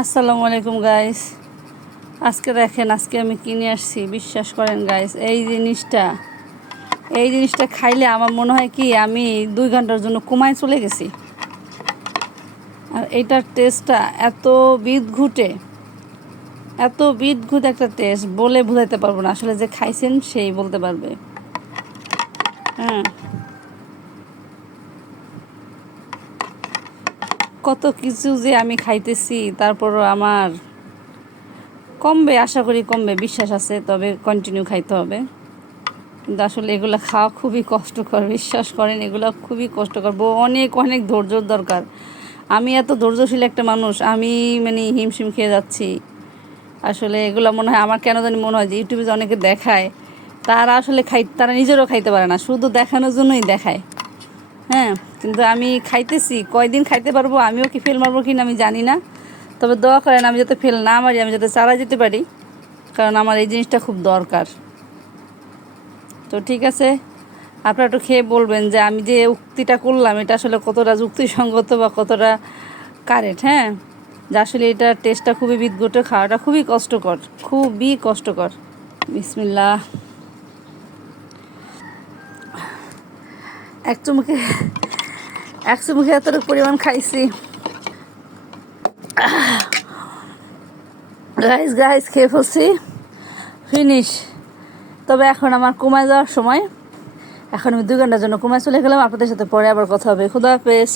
আসসালামু আলাইকুম গাইস আজকে দেখেন, আজকে আমি কিনে আসছি? বিশ্বাস করেন গাইস এই জিনিসটা এই জিনিসটা খাইলে আমার মনে হয় কি, আমি দুই ঘণ্টার জন্য কুমায় চলে গেছি। আর এইটার টেস্টটা এত বিদঘুটে, এত বিদঘুট একটা টেস্ট বলে বোঝাইতে পারব না। আসলে যে খাইছেন, সেই বলতে পারবে। হ্যাঁ। কত কিছু যে আমি খাইতেছি, তারপরও আমার কমবে, আশা করি কমবে, বিশ্বাস আছে, তবে কন্টিনিউ খাইতে হবে। কিন্তু আসলে এগুলো খাওয়া খুবই কষ্টকর, বিশ্বাস করেন, এগুলো খুবই কষ্টকর। অনেক অনেক ধৈর্যর দরকার। আমি এত ধৈর্যশীল একটা মানুষ, আমি মানে হিমশিম খেয়ে যাচ্ছি। আসলে এগুলো মনে হয়, আমার কেন জানি মনে হয় যে ইউটিউবে অনেকে দেখায়, তারা আসলে খাই, তারা নিজেরও খাইতে পারে না, শুধু দেখানোর জন্যই দেখায়। হ্যাঁ কিন্তু আমি খাইতেছি। কয়দিন খাইতে পারব, আমিও কি ফেল মারবো কিনা আমি জানি না। তবে দোয়া করেন, আমি যাতে ফেল না মারি, আমি যাতে চালা যেতে পারি। কারণ আমার এই জিনিসটা খুব দরকার। তো ঠিক আছে, আপনারা একটু খেয়ে বলবেন যে আমি যে উক্তিটা করলাম, এটা আসলে কতটা যুক্তিসঙ্গত বা কতটা কারেক্ট হ্যাঁ? যে আসলে এটা টেস্টটা খুবই বিদ্যুটে খাওয়াটা খুবই কষ্টকর খুবই কষ্টকর। বিসমিল্লা এক চুমুকে এক চুমুকে এতটুকু পরিমাণ খাইছি। গাইস গাইস খেয়ে ফেলছি। ফিনিশ তবে এখন আমার কমায় যাওয়ার সময়। এখন আমি দুই ঘণ্টার জন্য কমায় চলে গেলাম। আপনাদের সাথে পরে আবার কথা হবে। খুদা হাফেজ।